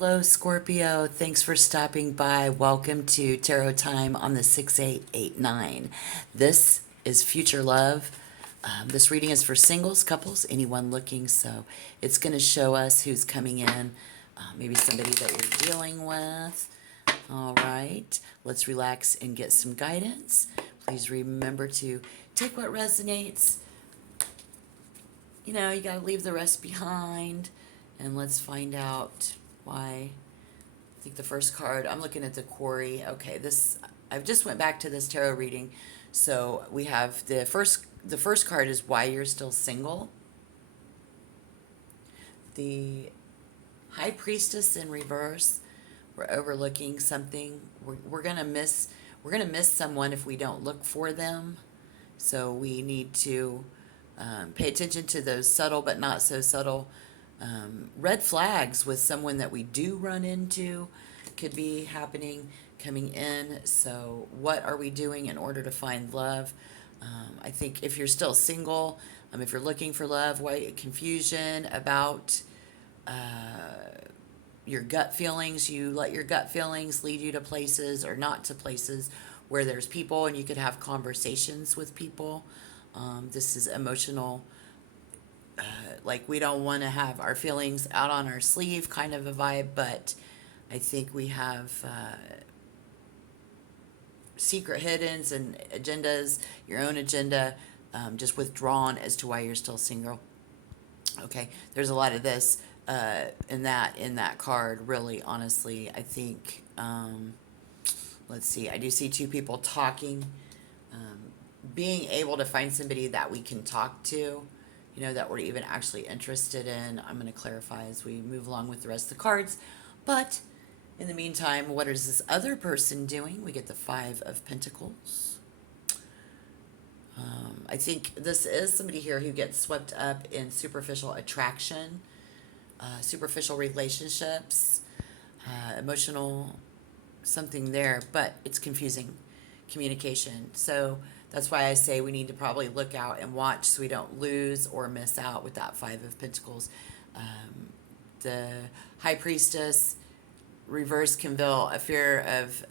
Hello, Scorpio. Thanks for stopping by. Welcome to Tarot Time on the 6889. This is Future Love. This reading is for singles, couples, anyone looking. So it's going to show us who's coming in, maybe somebody that you're dealing with. All right, let's relax and get some guidance. Please remember to take what resonates. You know, you got to leave the rest behind. And let's find out why. I think the first card, I'm looking at the quarry. Okay, I've just went back to this tarot reading. So we have the first card is why you're still single. The High Priestess in reverse. We're overlooking something. We're gonna miss someone if we don't look for them. So we need to pay attention to those subtle but not so subtle red flags with someone that we do run into. Could be happening, coming in. So what are we doing in order to find love? I think if you're still single, if you're looking for love, why confusion about your gut feelings, you let your gut feelings lead you to places or not to places where there's people and you could have conversations with people. This is emotional, like we don't want to have our feelings out on our sleeve kind of a vibe, but I think we have secret hiddens and agendas, your own agenda, just withdrawn as to why you're still single. Okay, there's a lot of this in that card, really, honestly. I think, let's see, I do see two people talking, being able to find somebody that we can talk to, that we're even actually interested in. I'm going to clarify as we move along with the rest of the cards. But in the meantime, what is this other person doing? We get the Five of Pentacles. I think this is somebody here who gets swept up in superficial attraction, superficial relationships, emotional something there, but it's confusing communication. So that's why I say we need to probably look out and watch so we don't lose or miss out with that Five of Pentacles. The High Priestess reverse can feel a fear of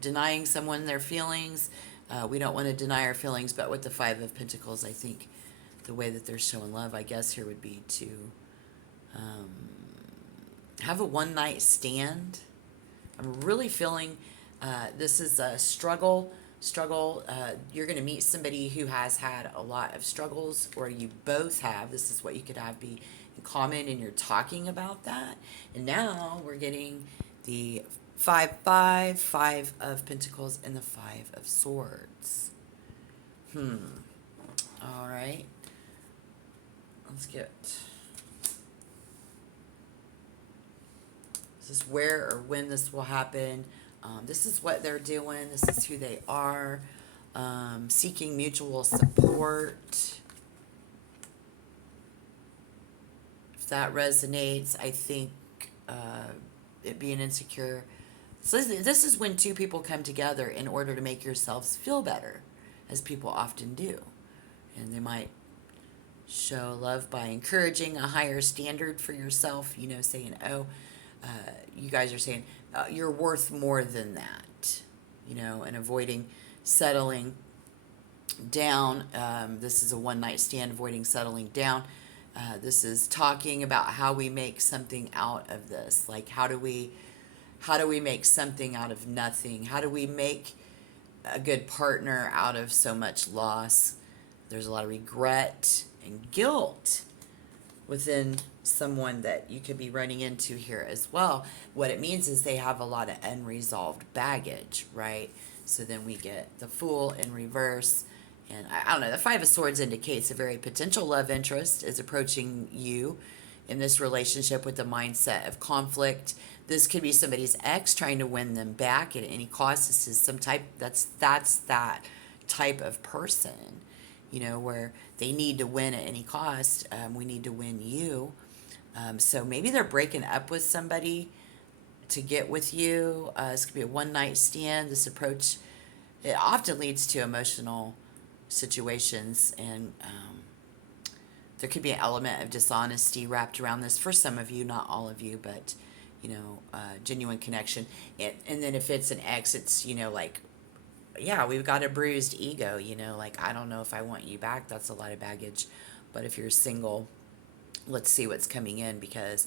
denying someone their feelings. We don't want to deny our feelings, but with the Five of Pentacles, I think the way that they're showing love, I guess, here would be to have a one-night stand. I'm really feeling this is a struggle. You're going to meet somebody who has had a lot of struggles, or you both have. This is what you could have be in common, and you're talking about that. And now we're getting the Five of Pentacles, and the Five of Swords. All right. Let's get... This is where or when this will happen. This is what they're doing. This is who they are. Seeking mutual support. If that resonates, I think it being insecure. So this is when two people come together in order to make yourselves feel better, as people often do. And they might show love by encouraging a higher standard for yourself, saying, oh, you guys are saying you're worth more than that, and avoiding settling down. This is a one-night stand, avoiding settling down. This is talking about how we make something out of this. Like, how do we make something out of nothing? How do we make a good partner out of so much loss? There's a lot of regret and guilt within someone that you could be running into here as well. What it means is they have a lot of unresolved baggage, right? So then we get the Fool in reverse. And I don't know, the Five of Swords indicates a very potential love interest is approaching you in this relationship with the mindset of conflict. This could be somebody's ex trying to win them back at any cost. This is that's that type of person, where they need to win at any cost. We need to win you. So maybe they're breaking up with somebody to get with you. This could be a one-night stand. This approach, it often leads to emotional situations, and there could be an element of dishonesty wrapped around this for some of you, not all of you, but genuine connection. And then if it's an ex, it's, like, yeah, we've got a bruised ego, like, I don't know if I want you back. That's a lot of baggage. But if you're single, let's see what's coming in, because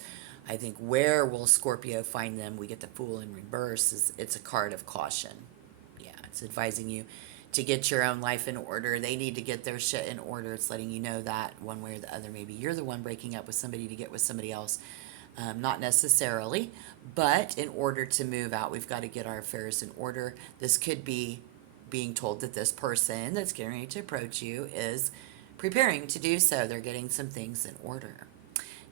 I think where will Scorpio find them? We get the Fool in reverse. It's a card of caution. Yeah, it's advising you to get your own life in order. They need to get their shit in order. It's letting you know that one way or the other. Maybe you're the one breaking up with somebody to get with somebody else. Not necessarily, but in order to move out, we've got to get our affairs in order. This could be being told that this person that's getting ready to approach you is preparing to do so. They're getting some things in order.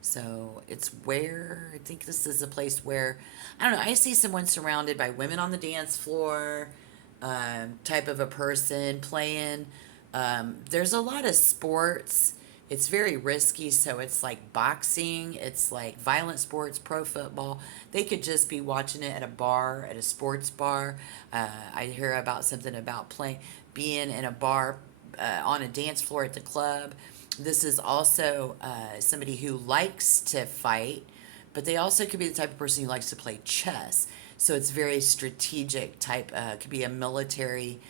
So it's where I think this is a place where, I don't know, I see someone surrounded by women on the dance floor, type of a person playing. There's a lot of sports. It's very risky, so it's like boxing, it's like violent sports, pro football. They could just be watching it at a bar, at a sports bar. I hear about something about being in a bar, on a dance floor at the club. This is also somebody who likes to fight, but they also could be the type of person who likes to play chess. So it's very strategic type. Could be a militant,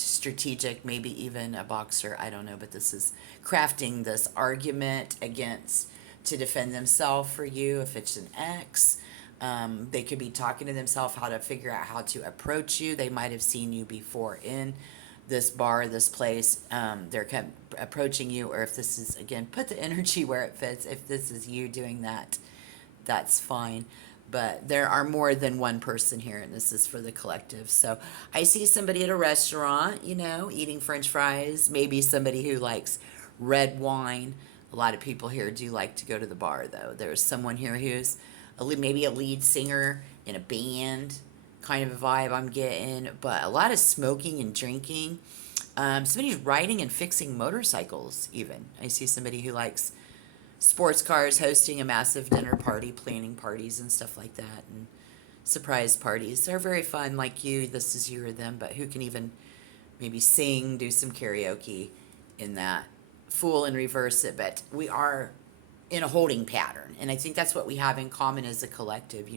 strategic, maybe even a boxer. I don't know, but this is crafting this argument against to defend themselves for you. If it's an ex, they could be talking to themselves how to figure out how to approach you. They might have seen you before in this bar, this place. They're approaching you, or if this is, again, put the energy where it fits. If this is you doing that, that's fine. But there are more than one person here, and this is for the collective. So I see somebody at a restaurant, eating French fries. Maybe somebody who likes red wine. A lot of people here do like to go to the bar, though. There's someone here who's maybe a lead singer in a band, kind of a vibe I'm getting. But a lot of smoking and drinking. Somebody's riding and fixing motorcycles, even. I see somebody who likes sports cars, hosting a massive dinner party, planning parties and stuff like that, and surprise parties. They're very fun, like you. This is you or them, but who can even maybe sing, do some karaoke in that. Fool and reverse it, but we are in a holding pattern, and I think that's what we have in common as a collective.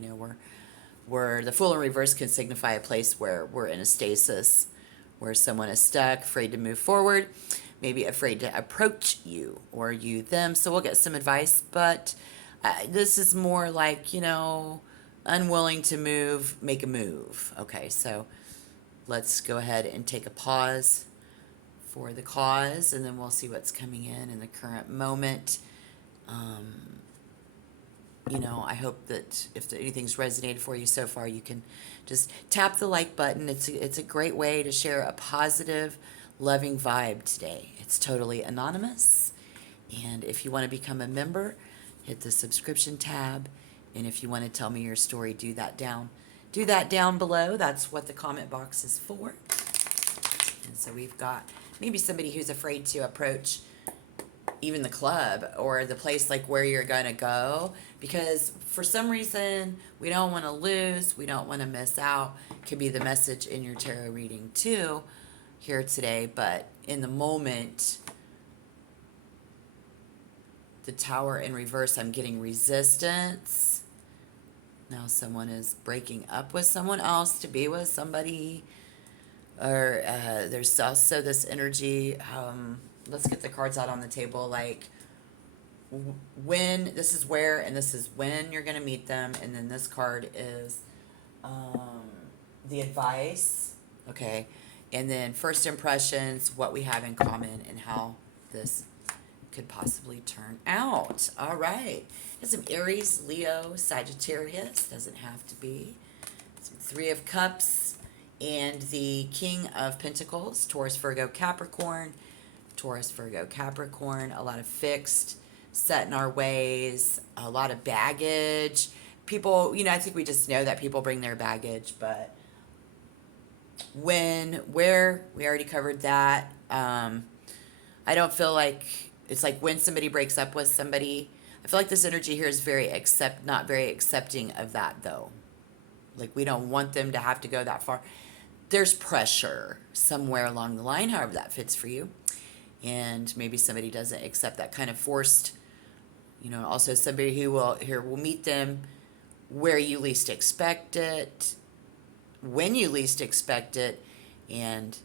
We're the Fool in reverse can signify a place where we're in a stasis, where someone is stuck, afraid to move forward, maybe afraid to approach you or you them. So we'll get some advice, but this is more like, unwilling to move, make a move. Okay, so let's go ahead and take a pause for the cause, and then we'll see what's coming in the current moment. I hope that if anything's resonated for you so far, you can just tap the like button. It's a great way to share a positive, loving vibe today. It's totally anonymous. And if you want to become a member, hit the subscription tab. And if you want to tell me your story, do that down below. That's what the comment box is for. And so we've got maybe somebody who's afraid to approach even the club or the place like where you're going to go, because for some reason we don't want to lose, we don't want to miss out. Could be the message in your tarot reading too here today. But in the moment, the Tower in reverse, I'm getting resistance. Now someone is breaking up with someone else to be with somebody, or there's also this energy. Let's get the cards out on the table. Like, when, this is where, and this is when you're going to meet them. And then this card is the advice. Okay. And then first impressions, what we have in common, and how this could possibly turn out. All right. There's some Aries, Leo, Sagittarius. Doesn't have to be. Some Three of Cups and the King of Pentacles. Taurus, Virgo, Capricorn. Taurus, Virgo, Capricorn. A lot of fixed, set in our ways. A lot of baggage. People, I think we just know that people bring their baggage, but when, where, we already covered that. I don't feel like, it's like when somebody breaks up with somebody, I feel like this energy here is not very accepting of that, though. Like, we don't want them to have to go that far. There's pressure somewhere along the line, however that fits for you. And maybe somebody doesn't accept that kind of forced, also somebody who will meet them where you least expect it, when you least expect it, and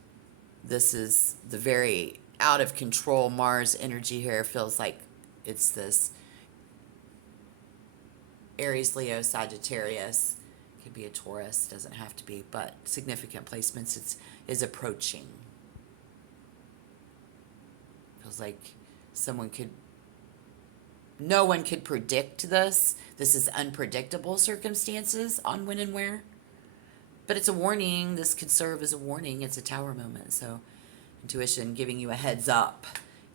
this is the very out of control Mars energy here. Feels like it's this Aries, Leo, Sagittarius. Could be a Taurus, doesn't have to be, but significant placements is approaching. Feels like no one could predict this. This is unpredictable circumstances on when and where. But it's a warning. This could serve as a warning. It's a tower moment. So intuition giving you a heads up.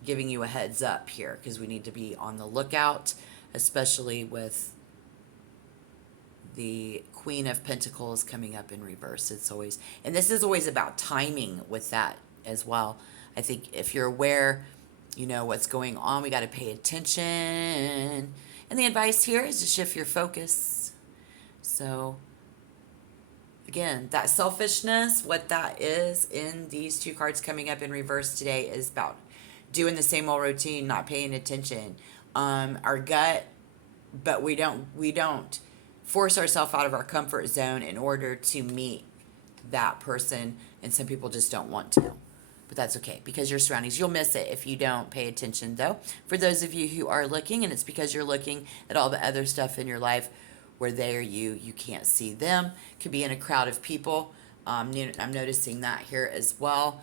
Giving you a heads up here, because we need to be on the lookout, especially with the Queen of Pentacles coming up in reverse. It's always, and this is always about timing with that as well. I think if you're aware, you know what's going on. We got to pay attention. And the advice here is to shift your focus. So again, that selfishness, what that is in these two cards coming up in reverse today is about doing the same old routine, not paying attention. Our gut, but we don't force ourselves out of our comfort zone in order to meet that person. And some people just don't want to. But that's okay, because your surroundings, you'll miss it if you don't pay attention, though. For those of you who are looking, and it's because you're looking at all the other stuff in your life where they are you can't see them. Could be in a crowd of people. I'm noticing that here as well.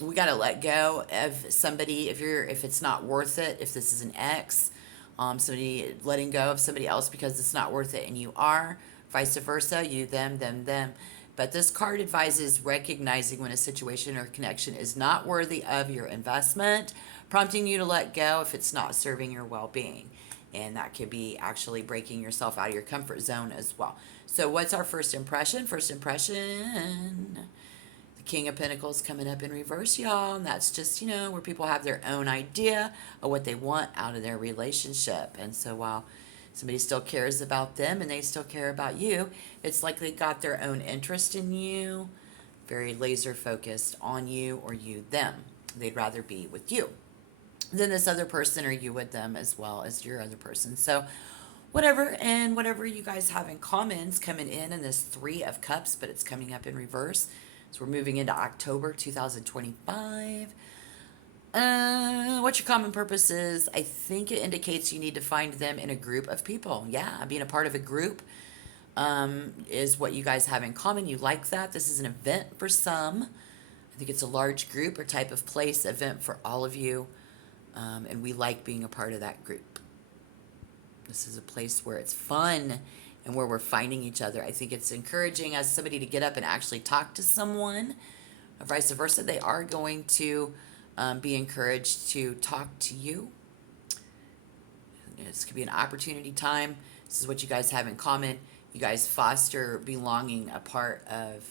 We got to let go of somebody if it's not worth it. If this is an ex, somebody letting go of somebody else because it's not worth it, and you are, vice versa, you, them. But this card advises recognizing when a situation or connection is not worthy of your investment, prompting you to let go if it's not serving your well-being. And that could be actually breaking yourself out of your comfort zone as well. So what's our first impression? First impression, the King of Pentacles coming up in reverse, y'all. And that's just, where people have their own idea of what they want out of their relationship. And so while somebody still cares about them and they still care about you, it's like they got their own interest in you, very laser focused on you or you them. They'd rather be with you than this other person, or you with them as well as your other person. So whatever you guys have in common is coming in this Three of Cups, but it's coming up in reverse. So we're moving into October 2025. What your common purpose is, I think it indicates you need to find them in a group of people. Yeah, being a part of a group is what you guys have in common. You like that. This is an event for some. I think it's a large group or type of place event for all of you. And we like being a part of that group. This is a place where it's fun and where we're finding each other. I think it's encouraging as somebody to get up and actually talk to someone, or vice versa. They are going to be encouraged to talk to you. This could be an opportunity time. This is what you guys have in common. You guys foster belonging, a part of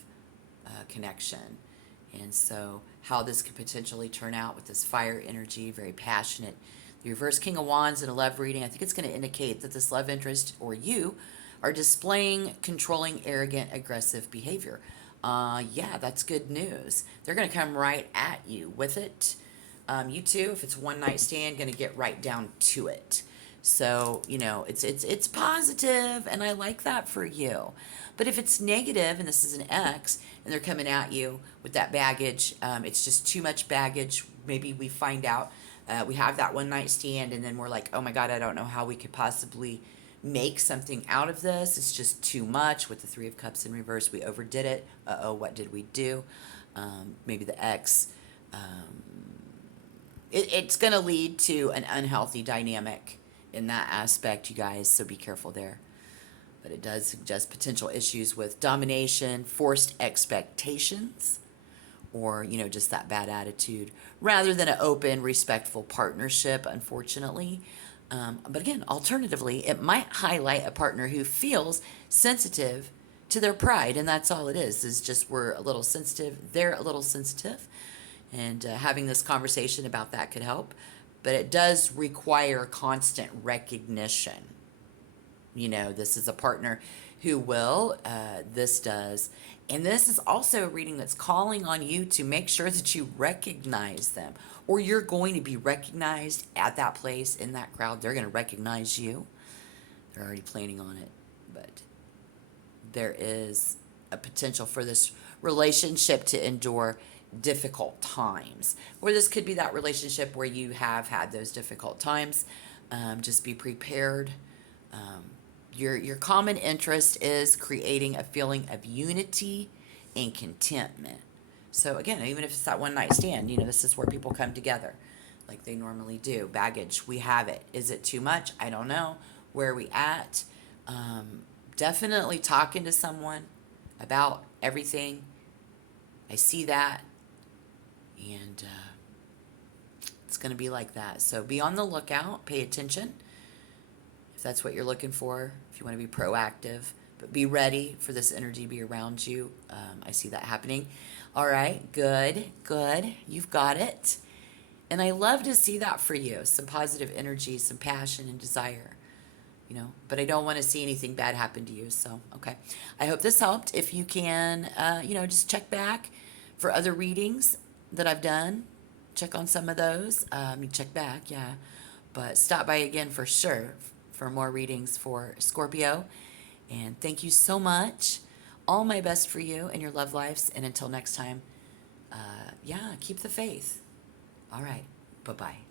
connection. And so how this could potentially turn out with this fire energy, very passionate. The reverse King of Wands in a love reading, I think it's going to indicate that this love interest or you are displaying controlling, arrogant, aggressive behavior. Yeah, that's good news. They're going to come right at you with it. You too, if it's one night stand, going to get right down to it. So, it's positive, and I like that for you. But if it's negative, and this is an X, and they're coming at you with that baggage, it's just too much baggage. Maybe we find out we have that one night stand, and then we're like, oh my God, I don't know how we could possibly make something out of this. It's just too much. With the Three of Cups in reverse, we overdid it. What did we do? Maybe the X. It's going to lead to an unhealthy dynamic in that aspect, you guys, so be careful there. But it does suggest potential issues with domination, forced expectations, or, just that bad attitude, rather than an open, respectful partnership, unfortunately. But again, alternatively, it might highlight a partner who feels sensitive to their pride, and that's all it is just we're a little sensitive, they're a little sensitive, and having this conversation about that could help. But it does require constant recognition. This is a partner who will, this does. And this is also a reading that's calling on you to make sure that you recognize them, or you're going to be recognized at that place, in that crowd. They're going to recognize you. They're already planning on it. but there is a potential for this relationship to endure difficult times. Or this could be that relationship where you have had those difficult times. Just be prepared. Um, your common interest is creating a feeling of unity and contentment. So again, even if it's that one night stand, this is where people come together like they normally do. Baggage, we have it. Is it too much? I don't know. Where are we at? Definitely talking to someone about everything. I see that, and it's going to be like that. So be on the lookout, pay attention if that's what you're looking for, if you want to be proactive, but be ready for this energy to be around you. I see that happening. All right, good, good. You've got it. And I love to see that for you, some positive energy, some passion and desire. But I don't want to see anything bad happen to you. So, okay. I hope this helped. If you can, just check back for other readings that I've done. Check on some of those. Check back, yeah. But stop by again for sure for more readings for Scorpio. And thank you so much. All my best for you and your love lives. And until next time, keep the faith. All right. Bye-bye.